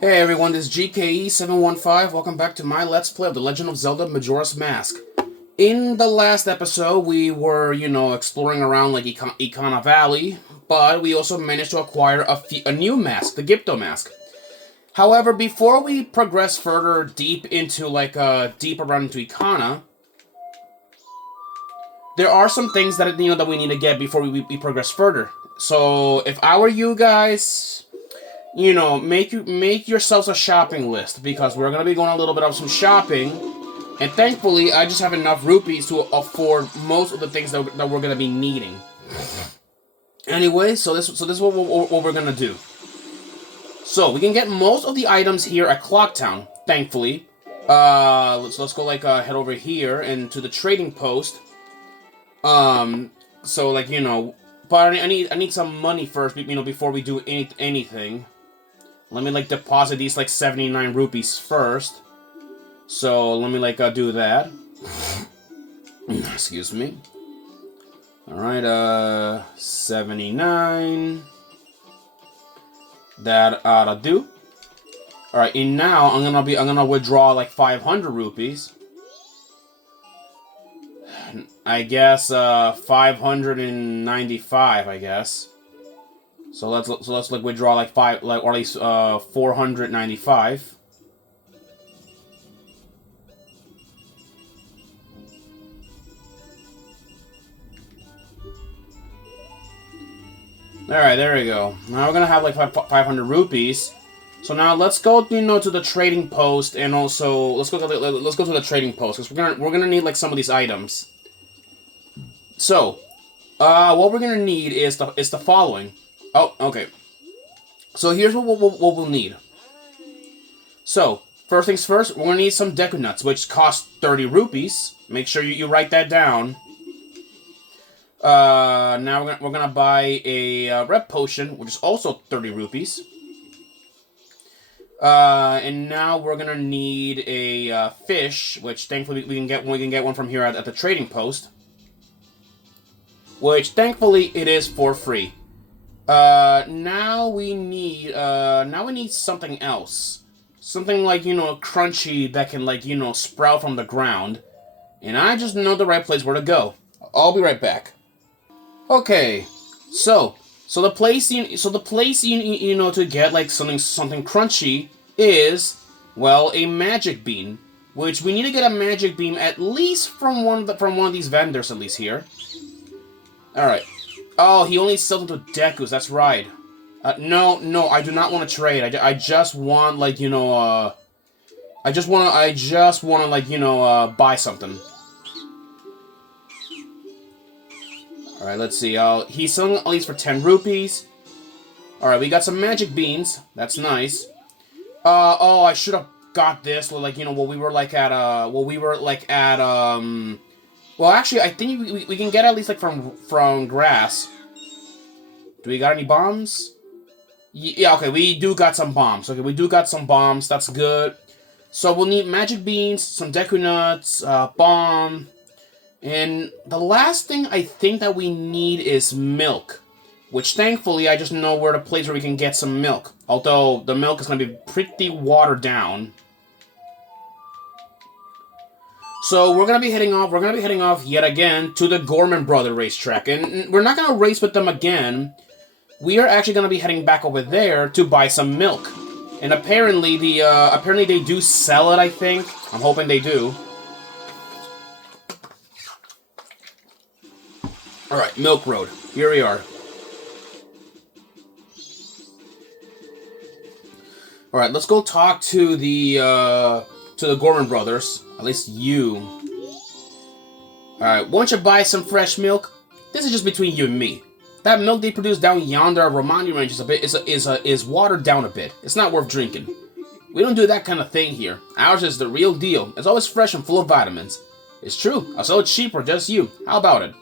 Hey everyone, this is GKE715. Welcome back to my Let's Play of The Legend of Zelda Majora's Mask. In the last episode, we were, exploring around like Ikana Valley, but we also managed to acquire a new mask, the Gypto mask. However, before we progress further deep into deep around into Ikana, there are some things that that we need to get before we progress further. So if I were you guys, make yourselves a shopping list, because we're gonna be going a little bit of some shopping, and thankfully I just have enough rupees to afford most of the things that we're gonna be needing. Anyway, so this is what we're gonna do. So we can get most of the items here at Clocktown, thankfully. Let's go head over here and to the trading post. But I need some money first, before we do anything. Let me deposit these 79 rupees first. So let me do that. Excuse me. All right, 79. That ought to do. All right, and now I'm gonna withdraw 500 rupees. I guess 595. I guess. So let's withdraw or at least 495. All right, there we go. Now we're gonna have 500 rupees. So now let's go, to the trading post, and also let's go to the trading post, because we're gonna need some of these items. So, what we're gonna need is the following. Oh, okay. So here's what we'll need. So, first things first, we're gonna need some Deku Nuts, which cost 30 rupees. Make sure you write that down. Now we're gonna buy a Rep Potion, which is also 30 rupees. And now we're gonna need a fish, which thankfully we can get one from here at the trading post. Which thankfully it is for free. Now we need something else. Something crunchy that can sprout from the ground. And I just know the right place where to go. I'll be right back. Okay. So the place you to get something crunchy is, well, a magic bean, which we need to get a magic beam at least from one of these vendors, at least here. All right. Oh, he only sells them to Dekus. That's right. No, I do not want to trade. I just want I just want to buy something. All right, let's see. He's selling at least for 10 rupees. All right, we got some magic beans. That's nice. Oh, I should have got this. While we were well, actually, I think we can get at least from grass. Do we got any bombs? Yeah, okay, we do got some bombs. Okay, we do got some bombs. That's good. So we'll need magic beans, some Deku Nuts, bomb, and the last thing I think that we need is milk, which thankfully I just know where the place where we can get some milk. Although the milk is going to be pretty watered down. So we're gonna be heading off yet again to the Gorman Brother racetrack, and we're not gonna race with them again. We are actually gonna be heading back over there to buy some milk, and apparently they do sell it. I think. I'm hoping they do. All right, Milk Road. Here we are. All right, let's go talk to the Gorman Brothers. At least you. Alright, won't you buy some fresh milk? This is just between you and me. That milk they produce down yonder at Romani Range is watered down a bit. It's not worth drinking. We don't do that kind of thing here. Ours is the real deal. It's always fresh and full of vitamins. It's true. I'll sell it cheap for just you. How about it?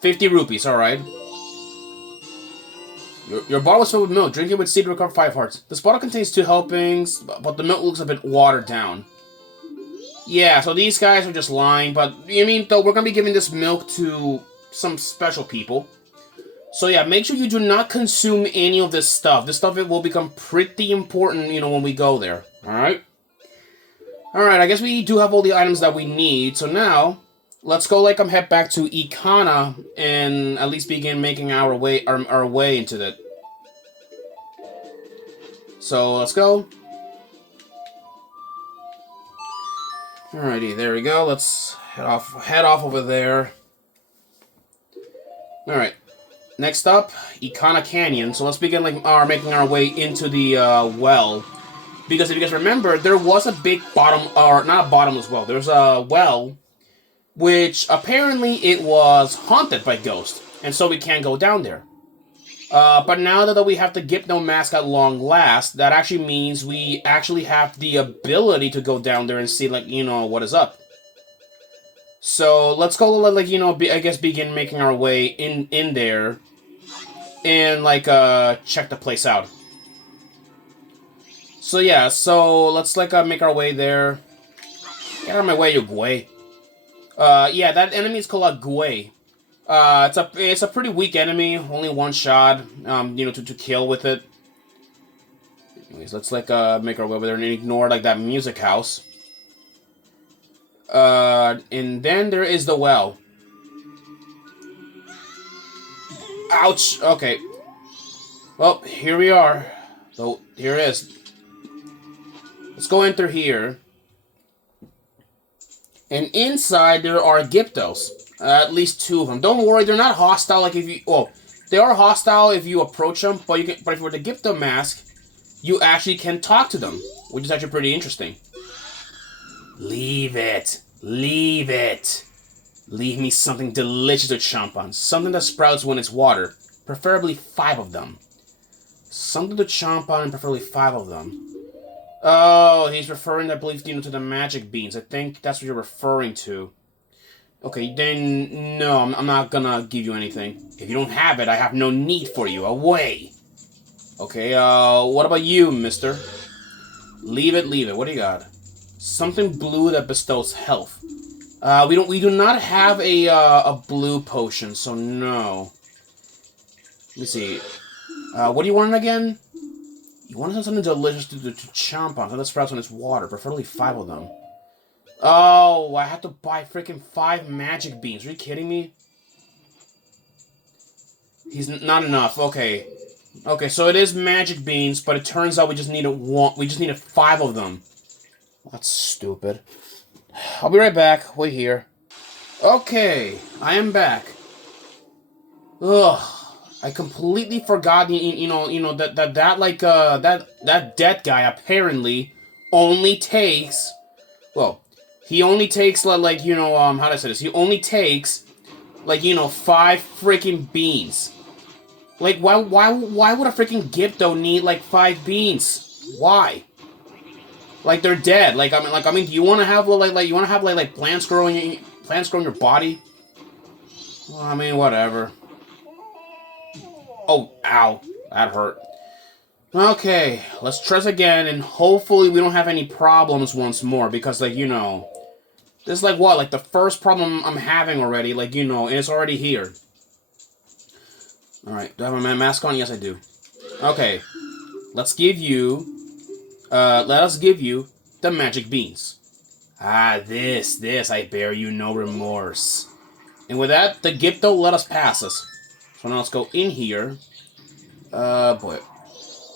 50 rupees, alright. Your bottle is filled with milk. Drink it with seed to recover 5 hearts. This bottle contains 2 helpings, but the milk looks a bit watered down. Yeah, so these guys are just lying, but, though, we're gonna be giving this milk to some special people. So yeah, make sure you do not consume any of this stuff. This stuff, it will become pretty important, when we go there. Alright? Alright, I guess we do have all the items that we need. So now, let's go head back to Ikana and at least begin making our way into that. So let's go. Alrighty, there we go. Let's head off over there. Alright. Next up, Ikana Canyon. So let's begin making our way into the well. Because if you guys remember, there was a big not a bottomless well. There's a well, which apparently it was haunted by ghosts, and so we can't go down there. But now that we have the Gypno mask at long last, that actually means we actually have the ability to go down there and see, what is up. So let's go, I guess begin making our way in there and, check the place out. So yeah, so let's, make our way there. Get out of my way, you Gui. Yeah, that enemy is called a Gui. It's a pretty weak enemy, only one shot, to kill with it. Anyways, let's, make our way over there and ignore, that music house. And then there is the well. Ouch! Okay. Well, here we are. So, here it is. Let's go in through here. And inside, there are Gyptos. At least 2 of them. Don't worry, they're not hostile if you... Well, they are hostile if you approach them, but if you were the Gypto mask, you actually can talk to them, which is actually pretty interesting. Leave it. Leave it. Leave me something delicious to chomp on. Something that sprouts when it's water. Preferably 5 of them. Something to chomp on, and preferably 5 of them. Oh, he's referring, I believe, to the magic beans. I think that's what you're referring to. Okay, then, no, I'm not gonna give you anything. If you don't have it, I have no need for you. Away! Okay, what about you, mister? Leave it, leave it. What do you got? Something blue that bestows health. We do not have a blue potion, so no. Let me see. What do you want again? You want something delicious to chomp on. Something that sprouts on its water. Preferably 5 of them. Oh, I have to buy freaking 5 magic beans. Are you kidding me? He's not enough. Okay. Okay, so it is magic beans, but it turns out we just needed 5 of them. That's stupid. I'll be right back. Wait here. Okay, I am back. Ugh. I completely forgot, that dead guy apparently only takes, well, he only takes, how do I say this? He only takes, 5 freaking beans. Why would a freaking Gypto need, 5 beans? Why? They're dead. I mean, do you want to have, plants growing in your body? Well, I mean, whatever. Oh, ow. That hurt. Okay, let's try this again, and hopefully we don't have any problems once more, because, this is, the first problem I'm having already, and it's already here. Alright, do I have my mask on? Yes, I do. Okay, let us give you the magic beans. Ah, this, I bear you no remorse. And with that, the Gypto let us pass us. So now let's go in here. Boy.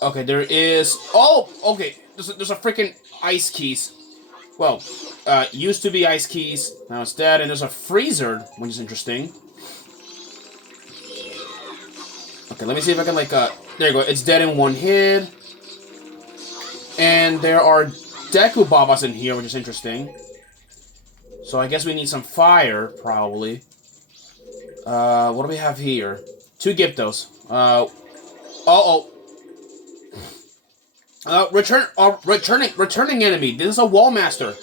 Okay, there is... Oh! Okay, there's a freaking ice keys. Well, used to be ice keys. Now it's dead. And there's a freezer, which is interesting. Okay, let me see if I can, there you go. It's dead in 1 hit. And there are Deku Babas in here, which is interesting. So I guess we need some fire, probably. What do we have here? 2 Gyptos. Returning enemy. This is a Wall Master.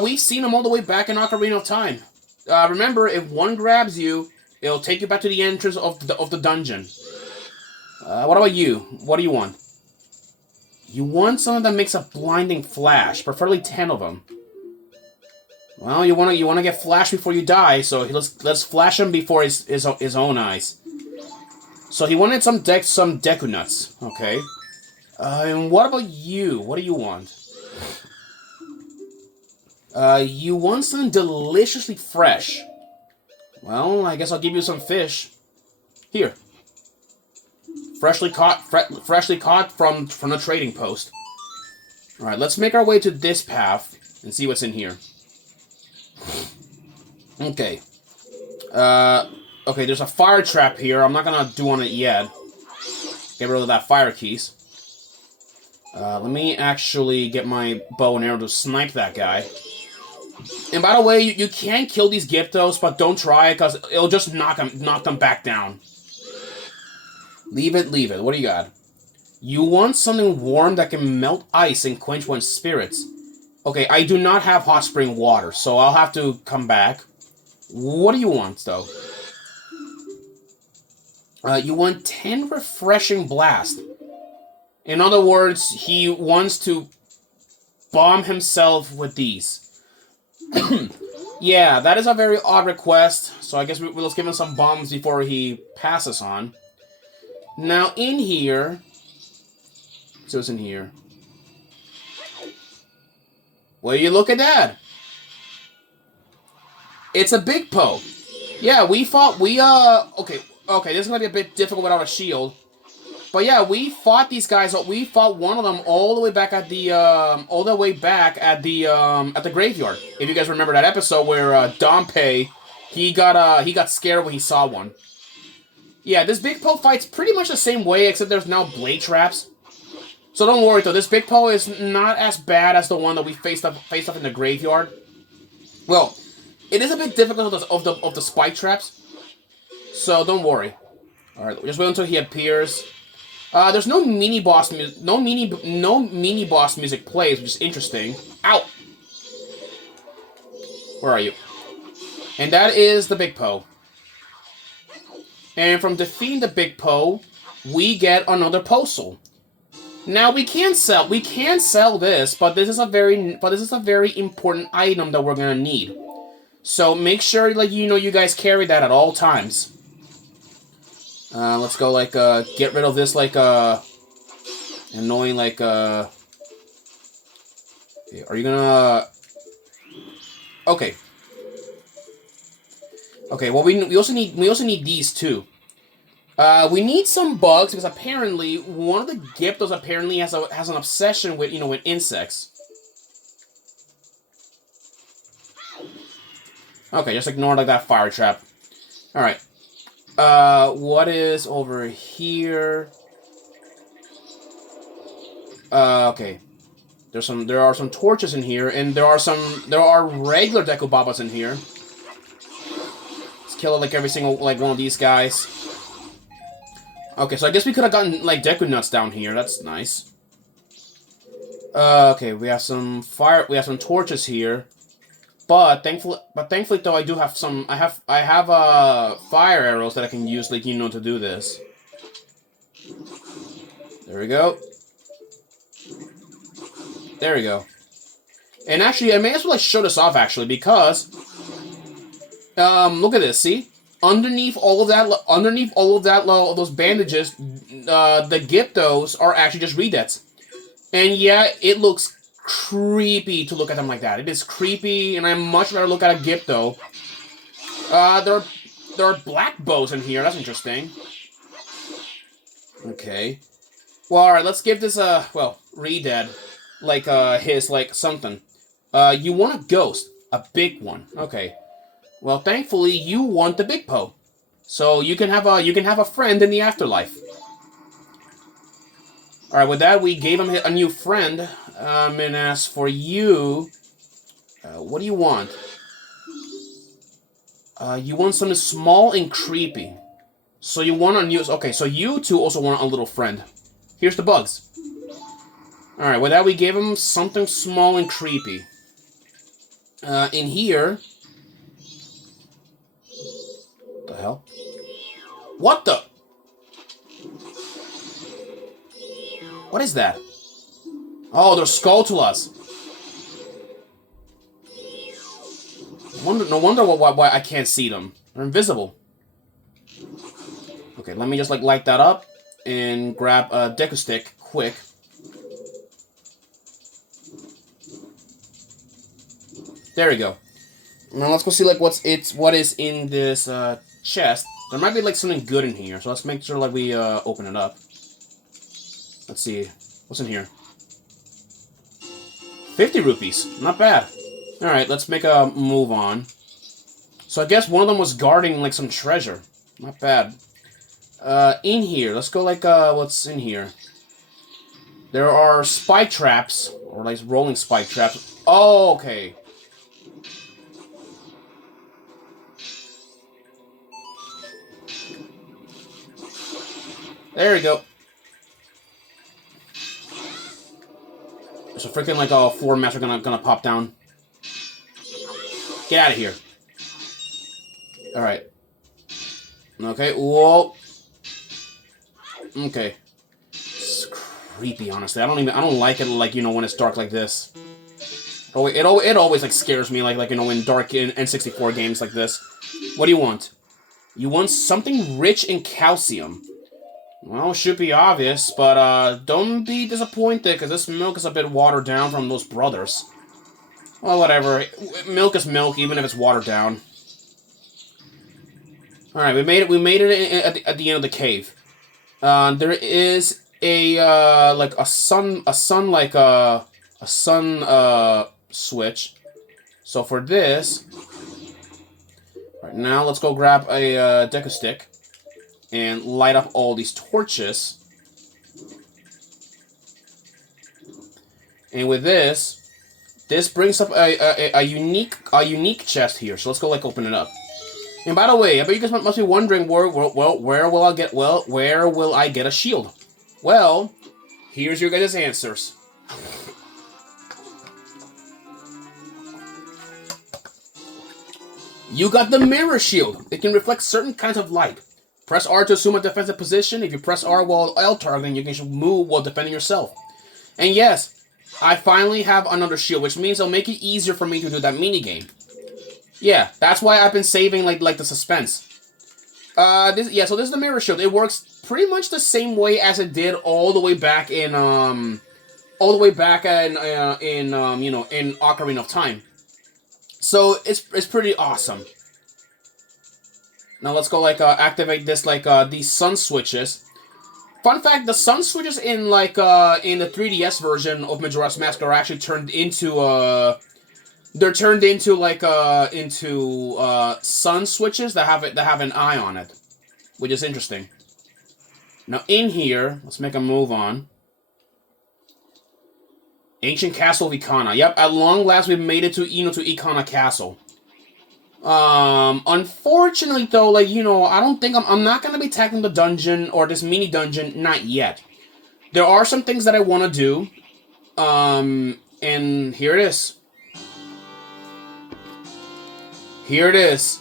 We've seen him all the way back in Ocarina of Time. Remember, if one grabs you, it'll take you back to the entrance of the dungeon. What about you? What do you want? You want something that makes a blinding flash, preferably 10 of them. Well, you wanna get flashed before you die, so let's flash him before his own eyes. So he wanted some Deku Nuts. Okay. And what about you? What do you want? You want something deliciously fresh. Well, I guess I'll give you some fish. Here. Freshly caught from the trading post. Alright, let's make our way to this path and see what's in here. Okay. Okay, there's a fire trap here. I'm not gonna do on it yet. Get rid of that fire keys. Let me actually get my bow and arrow to snipe that guy. And by the way, you can kill these Gyptos, but don't try it, because it'll just knock them back down. Leave it. What do you got? You want something warm that can melt ice and quench one's spirits. Okay, I do not have hot spring water, so I'll have to come back. What do you want, though? You want 10 refreshing blast. In other words, he wants to bomb himself with these. Yeah, that is a very odd request, so I guess we'll just give him some bombs before he passes on. Now, in here... So what's in here? Will you look at that? It's a big Poe. Yeah, okay, this is gonna be a bit difficult without a shield. But yeah, we fought these guys. We fought one of them all the way back at the graveyard. If you guys remember that episode where Dompe, he got scared when he saw one. Yeah, this Big Poe fight's pretty much the same way, except there's now blade traps. So don't worry though, this Big Poe is not as bad as the one that we faced up in the graveyard. Well, it is a bit difficult of the spike traps. So don't worry. All right, just wait until he appears. There's no mini boss music. No mini boss music plays, which is interesting. Ow! Where are you? And that is the Big Poe. And from defeating the Big Poe, we get another Postal. Now we can sell this, but this is a very important item that we're gonna need. So make sure you guys carry that at all times. Let's go, get rid of this, annoying, okay, are you gonna... Okay. Okay, well, we also need these, too. We need some bugs, because apparently, one of the Gyptos apparently has an obsession with, with insects. Okay, just ignore, that fire trap. Alright. What is over here? Okay. There are some torches in here, and there are regular Dekubabas in here. Let's kill every single one of these guys. Okay, so I guess we could have gotten Deku Nuts down here. That's nice. Okay, we have some torches here. But thankfully though, I do have some. I have fire arrows that I can use, to do this. There we go. There we go. And actually, I may as well show this off actually, because look at this. See, underneath all of those bandages, the Gyptos are actually just Redets. And yeah, it looks creepy to look at them like that. It is creepy, and I much rather look at a Gypto. There are black bows in here. That's interesting. Okay. Well, alright, let's give this a, Redead. His, something. You want a ghost. A big one. Okay. Well, thankfully, you want the Big Poe. So you can have a friend in the afterlife. Alright, with that, we gave him a new friend. And as for you, what do you want? You want something small and creepy. So you want to use... Okay, so you two also want a little friend. Here's the bugs. Alright, with that, we gave him something small and creepy. In here... What the hell? What the... What is that? Oh, they're Skulltulas. No wonder why I can't see them. They're invisible. Okay, let me just, like, light that up and grab a Deku Stick quick. There we go. Now let's go see, like, what is in this chest. There might be, like, something good in here, so let's make sure, like, we open it up. Let's see. What's in here? 50 rupees. Not bad. Alright, let's make a move on. So I guess one of them was guarding, like, some treasure. Not bad. In here, let's go, like, what's in here? There are spike traps, or, like, rolling spike traps. Oh, okay. There we go. So freaking, like, all 4 mats are gonna pop down. Get out of here. Alright. Okay, whoa. Okay. It's creepy, honestly. I don't like it, like, you know, when it's dark like this. Oh, it always, like, scares me, like, you know, in dark in N64 games like this. What do you want? You want something rich in calcium. Well, it should be obvious, but, don't be disappointed, because this milk is a bit watered down from those brothers. Well, whatever. Milk is milk, even if it's watered down. Alright, we made it at the end of the cave. There is a, like, a sun switch. So for this... Right, now let's go grab a, Deku Stick. And light up all these torches. And with this brings up a unique chest here. So let's go, like, open it up. And by the way, I bet you guys must be wondering where will I get a shield? Well, here's your guys' answers. You got the mirror shield. It can reflect certain kinds of light. Press R to assume a defensive position. If you press R while L targeting, you can move while defending yourself. And yes, I finally have another shield, which means it'll make it easier for me to do that minigame. Yeah, that's why I've been saving, like the suspense. So this is the mirror shield. It works pretty much the same way as it did all the way back in you know, in Ocarina of Time. So it's pretty awesome. Now let's go, like, activate this, like, these sun switches. Fun fact, the sun switches in, like, in the 3DS version of Majora's Mask are actually turned into, they're turned into, like, sun switches that have an eye on it. Which is interesting. Now in here, let's make a move on. Ancient Castle of Ikana. Yep, at long last we've made it to, you know, to Ikana Castle. Unfortunately, though, like, you know, I don't think I'm not gonna be tackling the dungeon, or this mini dungeon, not yet. There are some things that I want to do, and here it is. Here it is.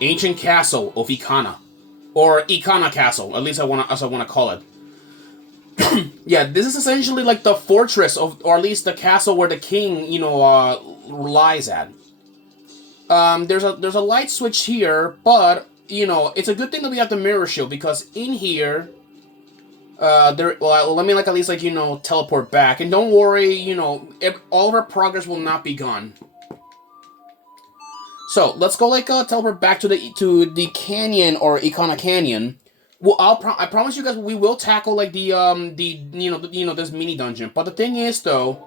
Ancient Castle of Ikana. Or Ikana Castle, at least as I wanna call it. Yeah, this is essentially, like, the fortress of, or at least the castle where the king, you know, lies at. There's a light switch here, but, you know, it's a good thing that we have the mirror shield, because in here, well, let me, like, at least, like, you know, teleport back. And don't worry, you know, all of our progress will not be gone. So, let's go, like, teleport back to the canyon, or Ikana Canyon. Well, I promise you guys, we will tackle, like, this mini dungeon. But the thing is, though,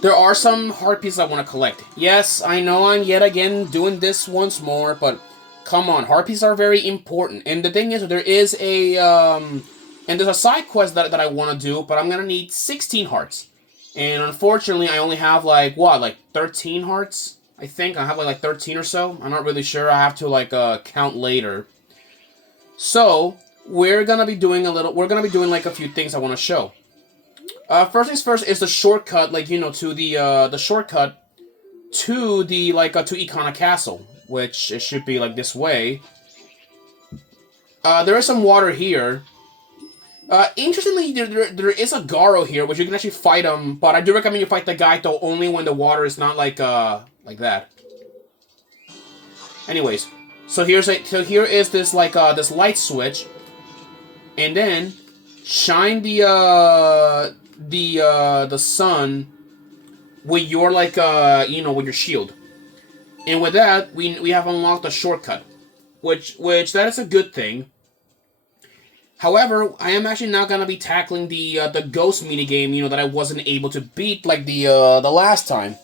there are some heart pieces I want to collect. Yes, I know I'm yet again doing this once more, but come on, heart pieces are very important. And the thing is, there is and there's a side quest that I want to do, but I'm gonna need 16 hearts. And unfortunately, I only have, like, what, like 13 hearts? I think I have, like 13 or so. I'm not really sure. I have to, like, count later. So we're gonna be doing like a few things I want to show. First things first is the shortcut, like, you know, to the shortcut to the, like, to Ikana Castle, which it should be, like, this way. There is some water here. Interestingly, there is a Garo here, which you can actually fight him, but I do recommend you fight the guy, though, only when the water is not, like that. Anyways, So here is this like this light switch, and then shine the sun with your like with your shield, and with that we have unlocked a shortcut, which that is a good thing. However, I am actually now gonna be tackling the ghost minigame, that I wasn't able to beat like the last time.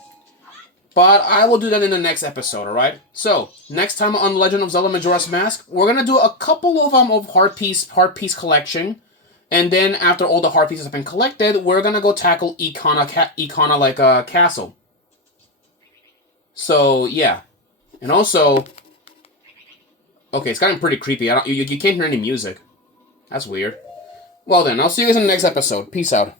But I will do that in the next episode, alright? So, next time on Legend of Zelda Majora's Mask, we're gonna do a couple of heart piece collection. And then after all the heart pieces have been collected, we're gonna go tackle Icona Castle. So, yeah. And also, okay, it's gotten pretty creepy. You can't hear any music. That's weird. Well then, I'll see you guys in the next episode. Peace out.